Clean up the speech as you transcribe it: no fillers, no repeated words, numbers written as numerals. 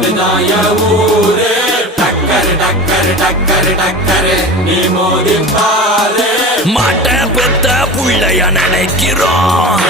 இதுதான் என் ஊரு. டக்கரு டக்கரு டக்கரு டக்கரு நீ மோதி பாரு. மாட்ட பெத்த புள்ளைய நினைக்கிறோம்.